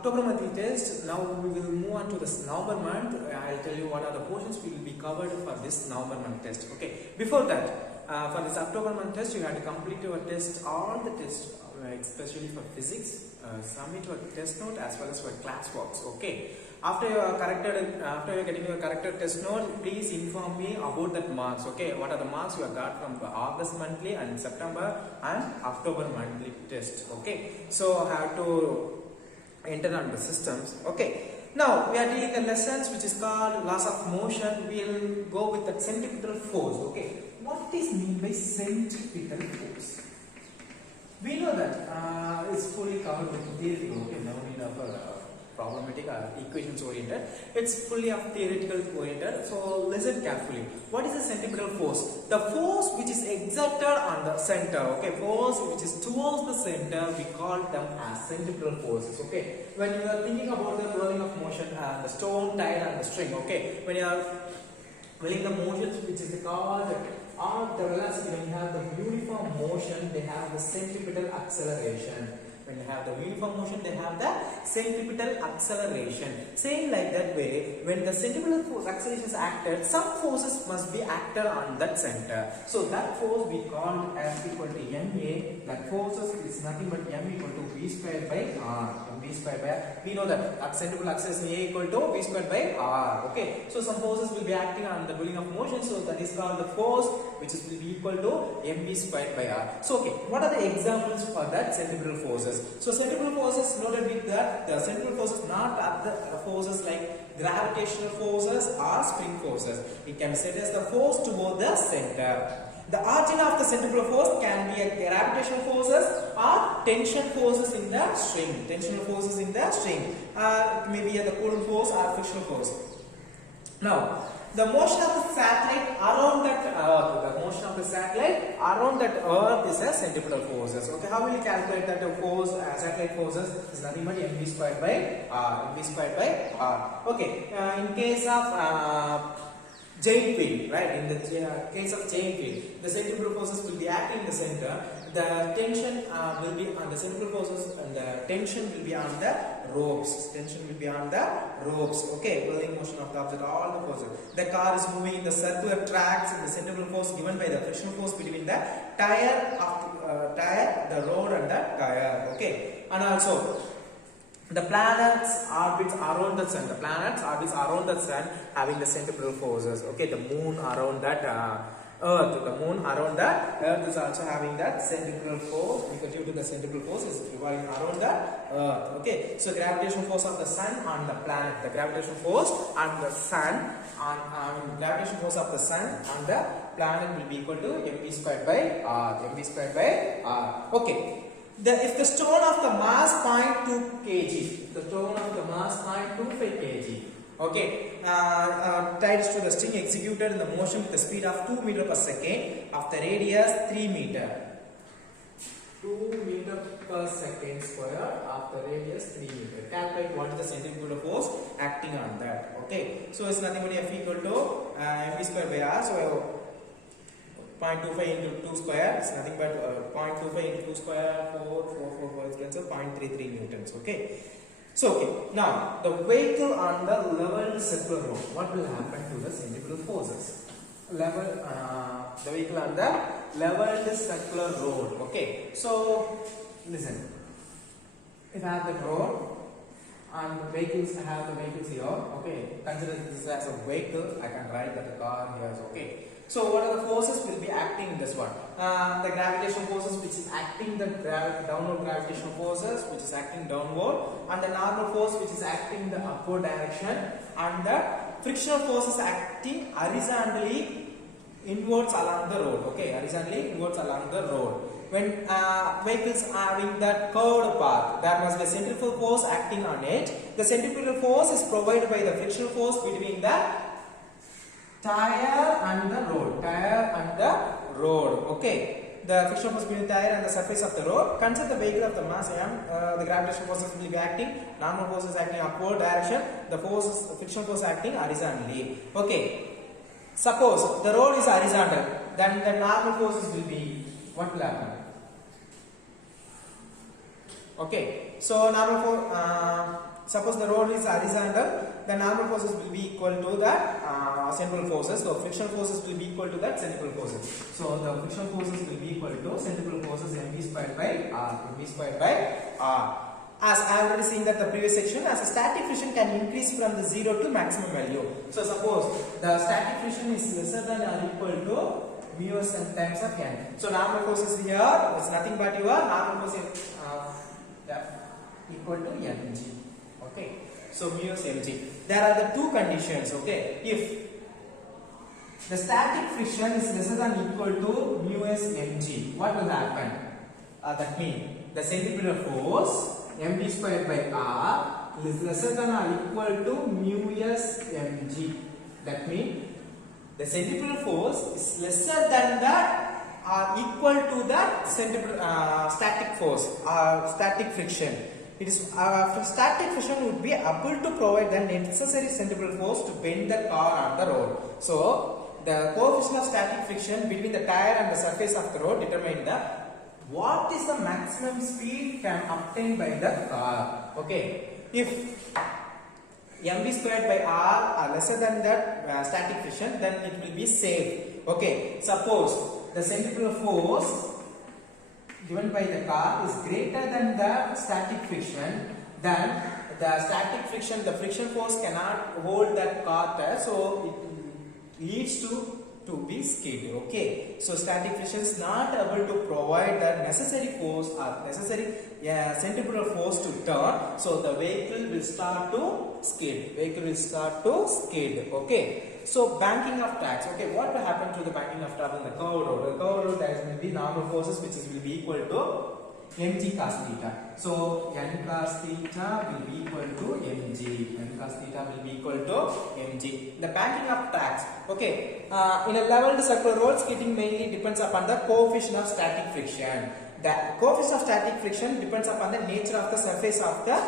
October monthly test. Now we will move on to this November month. I'll tell you what are the portions will be covered for this November month test. Okay. Before that, for this October month test, you have to complete your test, all the tests, especially for physics. Submit your test note as well as for class works. Okay. After you're getting your corrected test note, please inform me about that marks. Okay. What are the marks you have got from the August monthly and September and October monthly test. Okay. So I have to enter on the systems. Okay. Now we are dealing the lessons which is called laws of motion. We'll go with the centripetal force. Okay. What is mean by centripetal force? We know that it's fully covered with theory. Okay. No need of problematic or equations oriented. It's fully of theoretical oriented. So listen carefully. What is the centripetal force? The force which is exerted on the center. Okay, force which is towards the center, we call them as centripetal forces. Okay, when you are thinking about the whirling of motion and the stone tied on the string. Okay, when you are whirling the motions which is called or the velocity, when you have the uniform motion, they have the centripetal acceleration. When you have the uniform motion, they have the centripetal acceleration. Saying like that way, when the centripetal force acceleration is acted, some forces must be acted on that center. So that force we call as equal to ma. That forces is nothing but m equal to v squared by r. V squared by r. We know that centripetal acceleration a equal to v squared by r. Okay. So some forces will be acting on the whirling of motion. So that is called the force which is will be equal to mv squared by r. So okay, what are the examples for that centripetal forces? So centripetal forces, noted with that the centripetal forces not are the forces like gravitational forces or spring forces. It can be said as the force toward the center. The origin of the centripetal force can be a gravitational forces or tension forces in the string. Tensional forces in the string. Maybe the Coulomb force or frictional force. Now, the motion of the satellite around that Earth, the motion of the satellite around that Earth is a centripetal forces. Okay, how will you calculate that force? Satellite forces is nothing but mv squared by r. Mv squared by r. Okay, in case of giant wheel, right? In the case of giant wheel, the centripetal forces will be acting in the center. The tension will be on the centripetal forces, and the tension will be on the ropes. Tension will be on the ropes. Okay, whirling motion of the object, all the forces. The car is moving in the circular tracks, and the centripetal force given by the frictional force between the tire of the road and the tire. Okay, and also the planets orbits around the sun. The planets orbits around the sun having the centripetal forces. Okay, the moon around that Earth. The moon around the Earth is also having that centripetal force because due to the centripetal force is revolving around the Earth. Okay, so gravitational force of the sun on the planet. The gravitational force on the sun gravitational force of the sun on the planet will be equal to mv squared by r. Mv squared by r. Okay. If the stone of the mass 0.2 kg, the stone of the mass 0.25 kg, okay, tied to the string executed in the motion with the speed of 2 meter per second of the radius 3 meter. 2 meter per second square of the radius 3 meter. Calculate what is the centripetal force acting on that. Okay, so it's nothing but F equal to mv square by r. So 0.25 into 2 square is nothing but 0.25 into 2 square 4 is cancelled 0.33 newtons. Okay. So okay, now the vehicle on the level circular road, what will happen to the centripetal forces? The vehicle on the leveled circular road. Okay, so listen, if I have the road and the vehicles, I have the vehicles here. Okay, consider this as a vehicle. I can ride the car here. Okay. So what are the forces will be acting in this one? The gravitational forces which is acting the downward gravitational forces which is acting downward, and the normal force which is acting in the upward direction, and the frictional forces acting horizontally inwards along the road. Okay, horizontally inwards along the road. When vehicles are having that curved path, there must be a centrifugal force acting on it. The centrifugal force is provided by the frictional force between the tire and the road. Tire and the road. Okay. The frictional force between the tire and the surface of the road. Consider the vehicle of the mass m. The gravitational forces will be acting. Normal forces acting upward direction. The frictional force acting horizontally. Okay. Suppose the road is horizontal, then the normal forces will be, what will happen? Okay. So normal force. Suppose the road is horizontal, the normal forces will be equal to that centripetal forces. So frictional forces will be equal to that centripetal forces. So the frictional forces will be equal to centripetal forces mv squared by r. mv squared by r. As I have already seen that the previous section, as a static friction can increase from the 0 to maximum value. So suppose the static friction is lesser than or equal to mu s times of n. So normal forces here is nothing but your normal force equal to mg. Okay. So mu s mg. There are the two conditions. Okay. If the static friction is lesser than or equal to mu s mg, what will happen? That means the centripetal force mv squared by r is lesser than or equal to mu s mg. That means the centripetal force is lesser than that or equal to that static force or static friction. It is static friction would be able to provide the necessary centripetal force to bend the car on the road. So the coefficient of static friction between the tire and the surface of the road determine the what is the maximum speed can obtain by the car. Okay, if mv squared by r are lesser than that static friction, then it will be safe. Okay, suppose the centripetal force given by the car is greater than the static friction, then the static friction, the friction force cannot hold that car tire, so it leads to be skid. Okay, so static friction is not able to provide the necessary force or necessary centripetal force to turn, so the vehicle will start to skid. Okay, so banking of tracks. Okay, what will happen to the banking of tracks on the curved road? The curved road, there will be normal forces which will be equal to mg cos theta. So n cos theta will be equal to mg. N cos theta will be equal to mg. The banking of tracks. Okay, in a leveled circular road, skidding mainly depends upon the coefficient of static friction. The coefficient of static friction depends upon the nature of the surface of the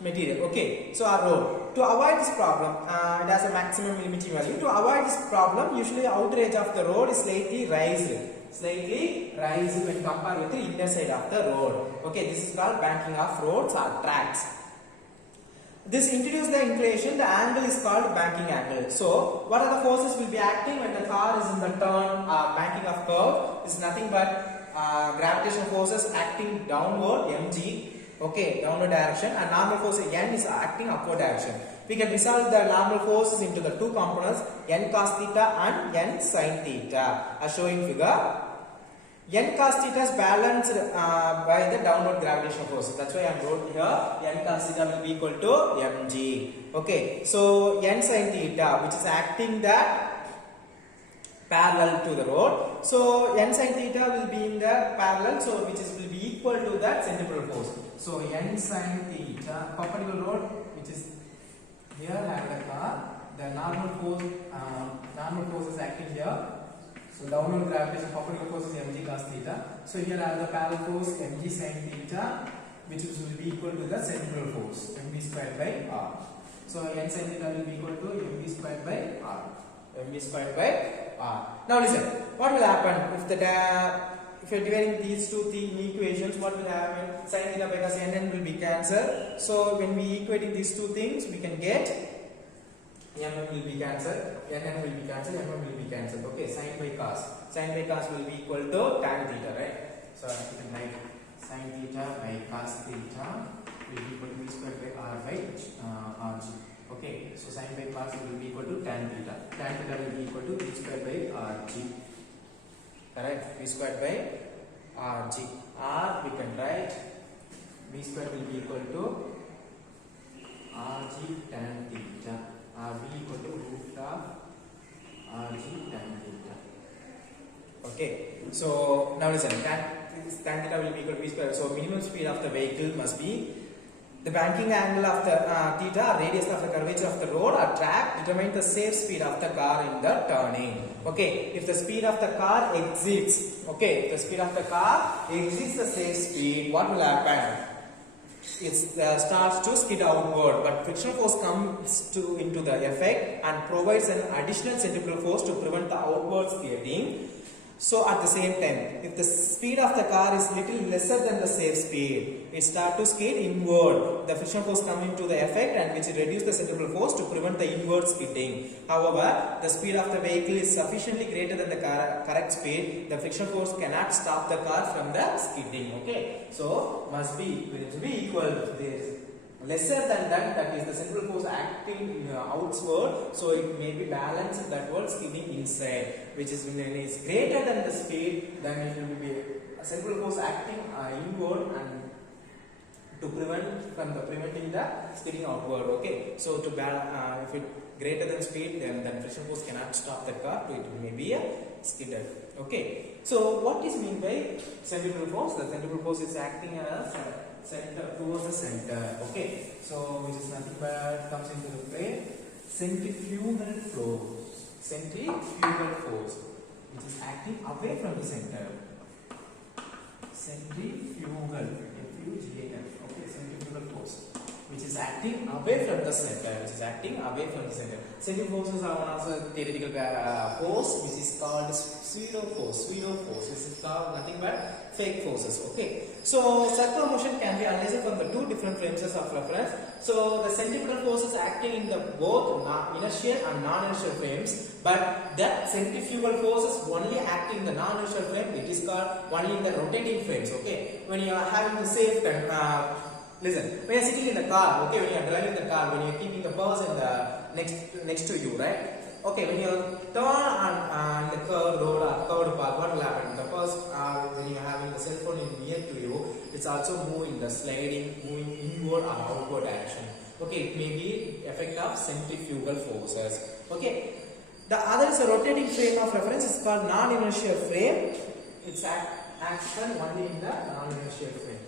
material. Okay, so our road. To avoid this problem, it has a maximum limiting value. To avoid this problem, usually outer edge of the road is slightly raised when compared with the inner side of the road. Okay, this is called banking of roads or tracks. This introduces the inclination. The angle is called banking angle. So what are the forces will be acting when the car is in the turn banking of curve? Is nothing but gravitational forces acting downward mg. Okay, downward direction, and normal force n is acting upward direction. We can resolve the normal forces into the two components n cos theta and n sin theta as shown in figure. N cos theta is balanced by the downward gravitational force. That's why I wrote here n cos theta will be equal to mg. Okay, so n sin theta, which is acting that parallel to the road. So n sin theta will be in the parallel, so which is will be equal to that centripetal force. So n sin theta, perpendicular road, which is here have the car, the normal force is acting here. So downward gravitation, perpendicular force is mg cos theta. So here I have the parallel force mg sin theta, which will be equal to the centripetal force mv squared by r. So n sin theta will be equal to mv squared by r. mv squared by r. Now listen, what will happen if the if you are dividing these two equations? What will happen? Sin theta by cos n will be cancelled. So when we equating these two things, we can get m will be cancelled, n will be cancelled, m will be cancelled. Okay, sin by cos will be equal to tan theta, right? So you can write sin theta by cos theta will be equal to v squared by r by rg. Okay, so sin by cos will be equal to tan theta. Tan theta will be equal to v squared by rg. Correct? V squared by rg. R we can write v squared will be equal to rg tan theta. V equal to root of rg tan theta. Okay, so now listen, tan theta will be equal to v square. So minimum speed of the vehicle must be the banking angle of the theta, or radius of the curvature of the road or track, determine the safe speed of the car in the turning. Okay, if the speed of the car exceeds, the safe speed, what will happen? It starts to skid outward, but frictional force comes into the effect and provides an additional centripetal force to prevent the outward skidding. So at the same time, if the speed of the car is little lesser than the safe speed, it start to skid inward. The friction force come into the effect and which reduce the centrifugal force to prevent the inward skidding. However, the speed of the vehicle is sufficiently greater than the correct speed. The friction force cannot stop the car from the skidding. Okay, so must be equal to this. Lesser than that, that is the centrifugal force acting outward, so it may be balanced that was skidding inside, which is when it is greater than the speed, then it will be a centrifugal force acting inward and to preventing the skidding outward. Okay, so to if it greater than speed, then friction force cannot stop the car, so it may be a skidder. Okay, so what is mean by centrifugal force? The centrifugal force is acting as center towards the center. Okay, so which is nothing but comes into the play centrifugal force which is acting away from the center. Centrifugal, okay, centrifugal force which is acting away from the center. Centrifugal forces are one of the theoretical force which is called pseudo force. This is called nothing but fake forces. Okay, so circular motion can be analyzed from the two different frames of reference. So the centripetal force is acting in the both inertial and non-inertial frames, but that centrifugal force is only acting in the non-inertial frame. It is called only in the rotating frames. Okay, when you are having the safe listen, when you are sitting in the car, okay, when you are driving the car, when you are keeping the person next to you, right? Okay, when you turn on the curved road or curved path, what will happen? The person, when you are having the cell phone near to you, it's also moving inward or outward direction. Okay, it may be effect of centrifugal forces. Okay, the other is a rotating frame of reference. It's called non-inertial frame. It's action only in the non-inertial frame.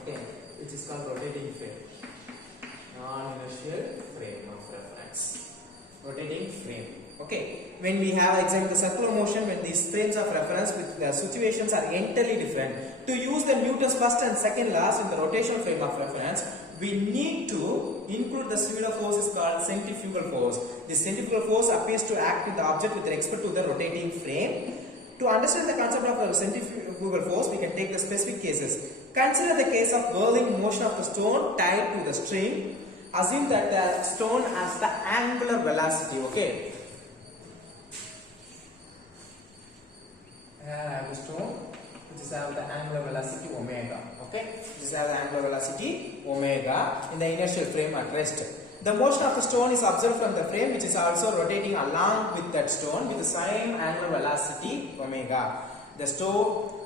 Okay, which is called rotating frame. Non-inertial frame of reference. Rotating frame. Okay, when we have examined the circular motion, when these frames of reference with the situations are entirely different, to use the Newton's first and second laws in the rotational frame of reference, we need to include the pseudo force is called centrifugal force. This centrifugal force appears to act in the object with respect to the rotating frame. To understand the concept of centrifugal force, we can take the specific cases. Consider the case of whirling motion of the stone tied to the string. Assume that the stone has the angular velocity. Okay, the stone which is have the angular velocity omega. Okay, this is have the angular velocity omega in the inertial frame at rest. The motion of the stone is observed from the frame, which is also rotating along with that stone with the same angular velocity omega. The stone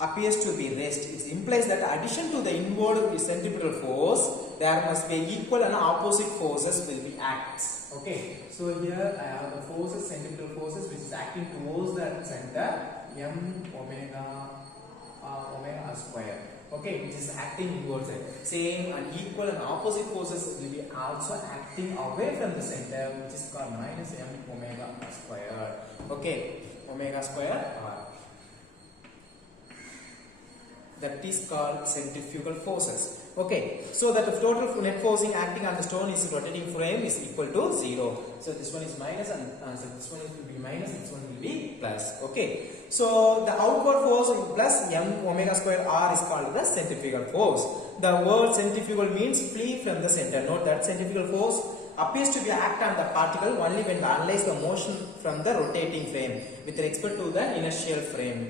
appears to be rest. It implies that addition to the inward centripetal force, there must be equal and opposite forces will be acts. Okay, so here I have the forces, centripetal forces, which is acting towards the center, m omega omega square. Okay, which is acting inwards. Same and equal and opposite forces will be also acting away from the center, which is called minus m omega square. Okay, omega square r. That is called centrifugal forces. Okay, so that the total net forcing acting on the stone is rotating frame is equal to 0. So this one is minus and so this one will be minus, this one will be plus. Okay, so the outward force plus m omega square r is called the centrifugal force. The word centrifugal means flee from the center. Note that centrifugal force appears to be act on the particle only when we analyze the motion from the rotating frame with respect to the inertial frame.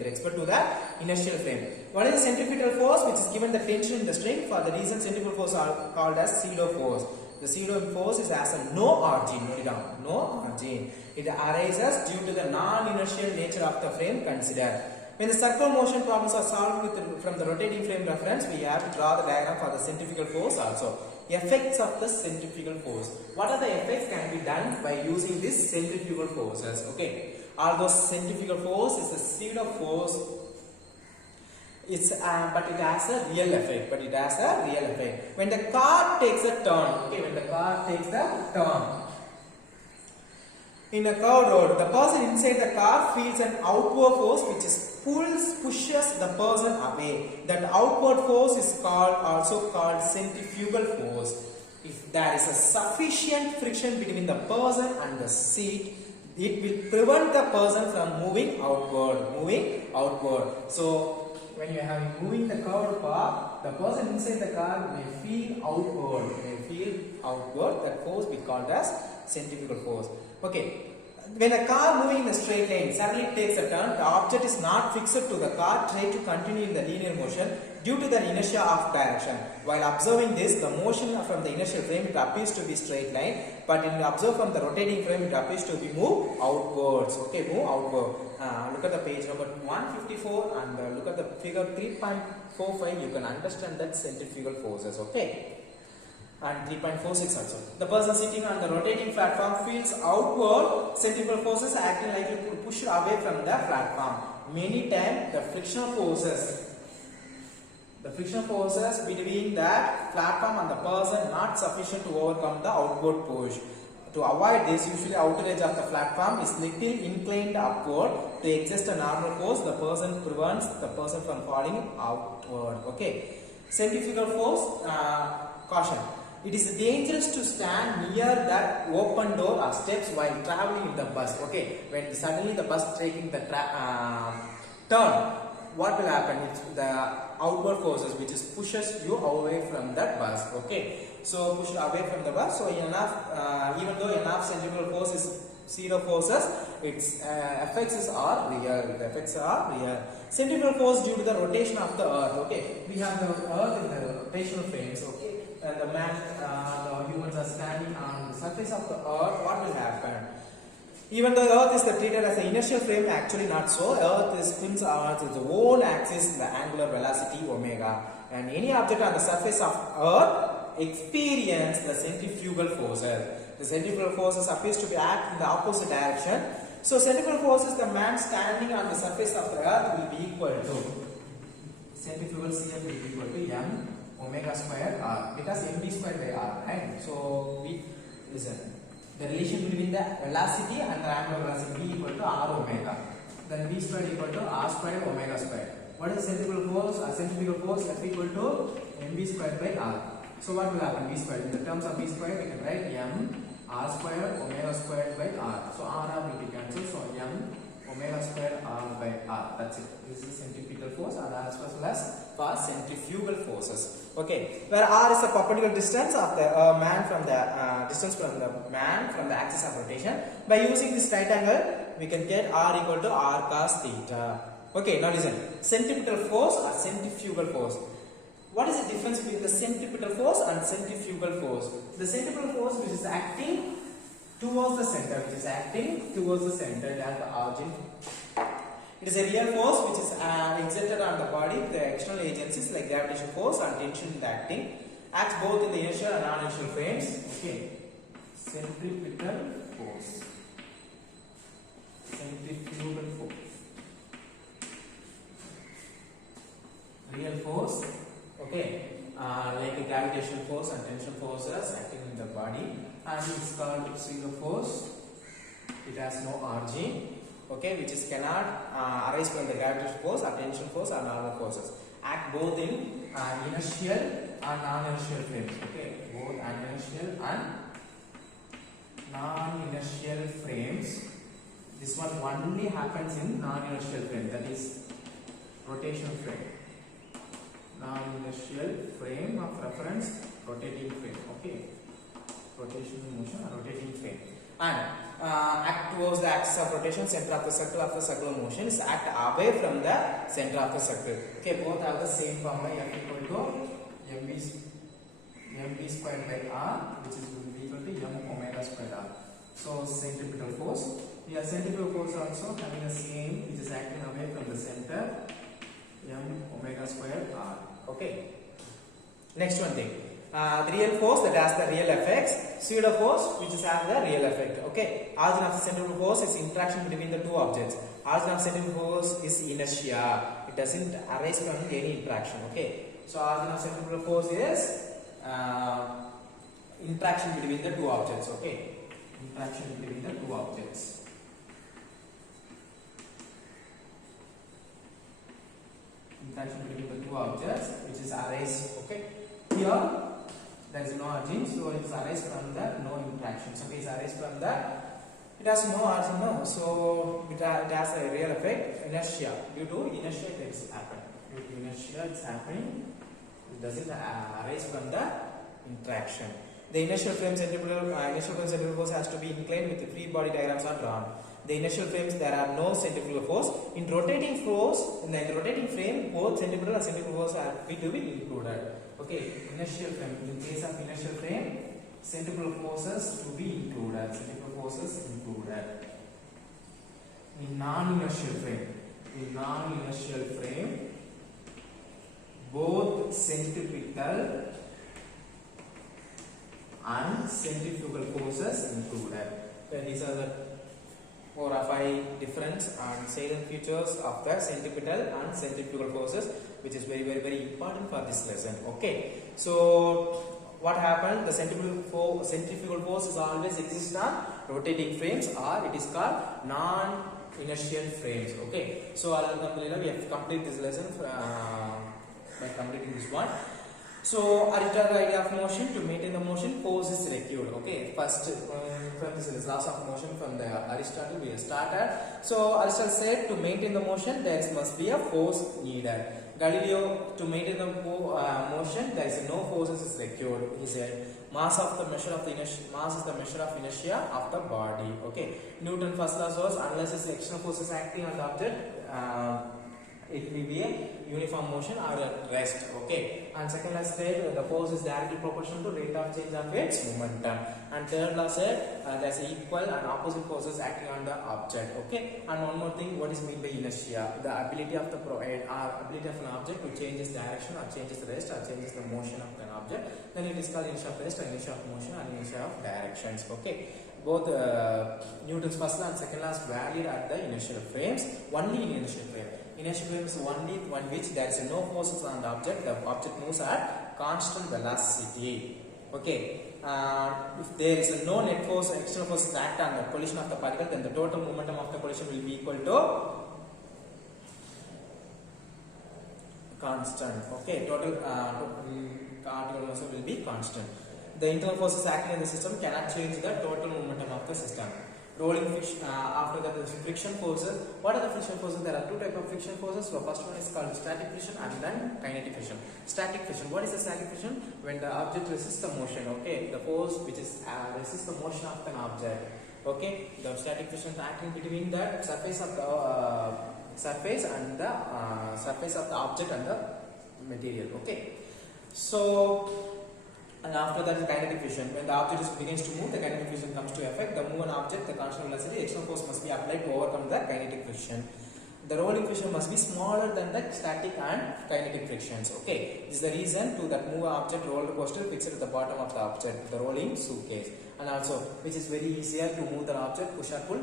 What is the centrifugal force? Which is given the tension in the string. For the reason centrifugal force are called as pseudo force. The pseudo force is as a no origin. Note it down. No origin. It arises due to the non-inertial nature of the frame considered. When the circular motion problems are solved from the rotating frame reference, we have to draw the diagram for the centrifugal force also. Effects of the centrifugal force. What are the effects can be done by using this centrifugal forces? Okay, although centrifugal force is a pseudo force, but it has a real effect. When the car takes a turn, in a curved road, the person inside the car feels an outward force which pushes the person away. That outward force is also called centrifugal force. If there is a sufficient friction between the person and the seat, it will prevent the person from moving outward. So when you are moving the curved path, the person inside the car may feel outward. That force we called as centrifugal force. Okay. When a car moving in a straight line suddenly takes a turn, the object is not fixed to the car, try to continue in the linear motion due to the inertia of direction. While observing this, the motion from the inertial frame, it appears to be straight line, but when you observe from the rotating frame, it appears to be move outwards. Okay, move outward. Look at the page number 154 and look at the figure 3.45. You can understand that centrifugal forces. Okay. And 3.46 also. The person sitting on the rotating platform feels outward centrifugal forces acting like to push away from the platform. Many times the frictional forces between that platform and the person not sufficient to overcome the outward push. To avoid this, usually outer edge of the platform is little inclined upward. To exert a normal force, the person prevents the person from falling outward. Okay. Centrifugal force, caution. It is dangerous to stand near that open door or steps while traveling in the bus. Okay, when suddenly the bus taking the turn, what will happen? It's the outward forces which is pushes you away from that bus. Okay, so push away from the bus. So enough, even though enough centrifugal force is zero forces, its effects are real. Centrifugal force due to the rotation of the earth. Okay, we have the earth in the rotational frames. Okay. And the humans are standing on the surface of the earth, what will happen? Even though earth is treated as an inertial frame, actually not so. Earth spins on its own axis, the angular velocity omega. And any object on the surface of earth experience the centrifugal forces. The centrifugal forces appears to be act in the opposite direction. So centrifugal forces, the man standing on the surface of the earth will be equal to centrifugal CF will be equal to m omega square r, because mv squared by r, right? So we listen, the relation between the velocity and the angular velocity v equal to r omega, then v squared equal to r squared omega squared. What is the centrifugal force? Centrifugal force F equal to mv squared by r. So what will happen? V squared, in the terms of v squared we can write m r squared omega squared by r. So r will be cancelled, so m omega square r by r. That's it. This is centripetal force, and as well as for centrifugal forces. Okay, where r is the perpendicular distance of the man from the axis of rotation. By using this right angle, we can get r equal to r cos theta. Okay, now listen. Centripetal force or centrifugal force. What is the difference between the centripetal force and centrifugal force? The centripetal force which is acting towards the center, at the origin. It is a real force which is exerted on the body. The external agencies like gravitational force and tension in the acting acts both in the inertial and non-inertial frames. Okay, centripetal force, centrifugal force, real force. Okay, like a gravitational force and tension forces acting in the body, and it's called zero force. It has no origin. Okay, which is cannot arise from the gravitational force or tension force or normal forces. Act both in inertial and non-inertial frames. Okay, both inertial and non-inertial frames. This one only happens in non-inertial frame, that is rotational frame. Non-inertial frame of reference, rotating frame. Okay, rotational motion or rotating frame. And act towards the axis of rotation, center of the circular motion is act away from the center of the circle. Okay, both have the same formula, F equal to mv squared by r, which is equal to m omega squared r. So centripetal force. Here centripetal force also having the same, which is acting away from the center, m omega squared r. Okay. Next one thing. The real force that has the real effects, pseudo force which is has the real effect. Okay, origin of the centrifugal force is interaction between the two objects. Origin of centrifugal force is inertia. It doesn't arise from any interaction. Okay, so origin of centrifugal force is interaction between the two objects. Okay, interaction between the two objects. Interaction between the two objects which is arise. Okay, here there is no origin, so it is arise from the no interaction. So it is arise from the It has no origin, no. So it has a real effect. Inertia. Due to inertia, it is happening. Due to inertia, it's happening. It doesn't arise from the interaction. The inertial frame centrifugal force has to be inclined with the free body diagrams are drawn. The inertial frames, there are no centrifugal force. In rotating frame, both centrifugal and centrifugal force are to be included. Okay, inertial frame. In case of inertial frame, centrifugal forces to be included. Centrifugal forces included. In non-inertial frame, both centripetal and centrifugal forces included. Okay, these are the 4 or 5 different and salient features of the centripetal and centrifugal forces, which is very important for this lesson. Okay, so what happened? The centrifugal force is always exist on rotating frames, or it is called non-inertial frames. Okay, so alhamdulillah, we have completed this lesson by completing this one. So Aristotle's idea of motion: to maintain the motion, force is required. Okay, first from this laws of motion from the Aristotle we have started. So Aristotle said to maintain the motion there must be a force needed. Galileo, to maintain the motion there is no forces is required. He said mass is the measure of inertia of the body. Okay, Newton first law was unless the external forces acting on the object, it will be a uniform motion or a rest. Okay, and second law said the force is directly proportional to rate of change of its momentum, and third law said there's equal and opposite forces acting on the object. Okay, and one more thing, what is meant by inertia? The ability of an object to change its direction or changes the rest or changes the motion of an object. Then it is called inertia of rest, inertia of motion, and inertia of directions. Okay, both Newton's first law and second law is valid at the inertial frames, only in inertial frame. Inertial frame is only one which there is no forces on the object moves at constant velocity. Okay, if there is no net force, external forces act on the collision of the particle, then the total momentum of the collision will be equal to constant. Okay, total particle motion will be constant. The internal forces acting in the system cannot change the total momentum of the system. Rolling friction, after that, the friction forces. What are the friction forces? There are 2 types of friction forces. So first one is called static friction and then kinetic friction. Static friction. What is the static friction? When the object resists the motion. Okay, the force which is resists the motion of an object. Okay, the static friction is acting between the surface of the surface and the surface of the object and the material. Okay, so. And after that, the kinetic friction. When the object begins to move, the kinetic friction comes to effect. The move an object, the constant velocity, external force must be applied to overcome the kinetic friction. The rolling friction must be smaller than the static and kinetic frictions. Okay, this is the reason to that move an object roller coaster fixed at the bottom of the object, the rolling suitcase, and also which is very easier to move the object, push or pull.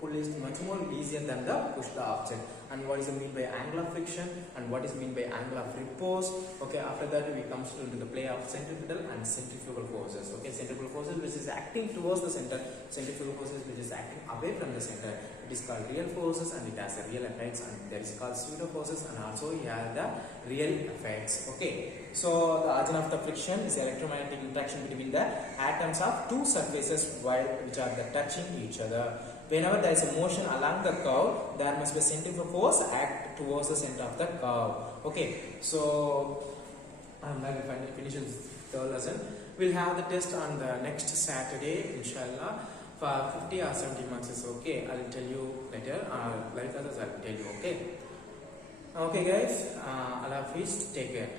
Pull is much more easier than the push the object. And what is mean by angular friction and what is mean by angular repose? Okay, after that we comes to the play of centripetal and centrifugal forces. Okay, centrifugal forces which is acting towards the center, centrifugal forces which is acting away from the center. It is called real forces and it has a real effects, and there is called pseudo forces and also it has the real effects. Okay, so the origin of the friction is electromagnetic interaction between the atoms of 2 surfaces which are touching each other. Whenever there is a motion along the curve, there must be a centrifugal force act towards the center of the curve. Okay, so I'm going to finish this third lesson. We'll have the test on the next Saturday, inshallah, for 50 or 70 marks. Is okay. I'll tell you later. Like others, I'll tell you. Okay. Okay, guys. Allah Hafiz. Take care.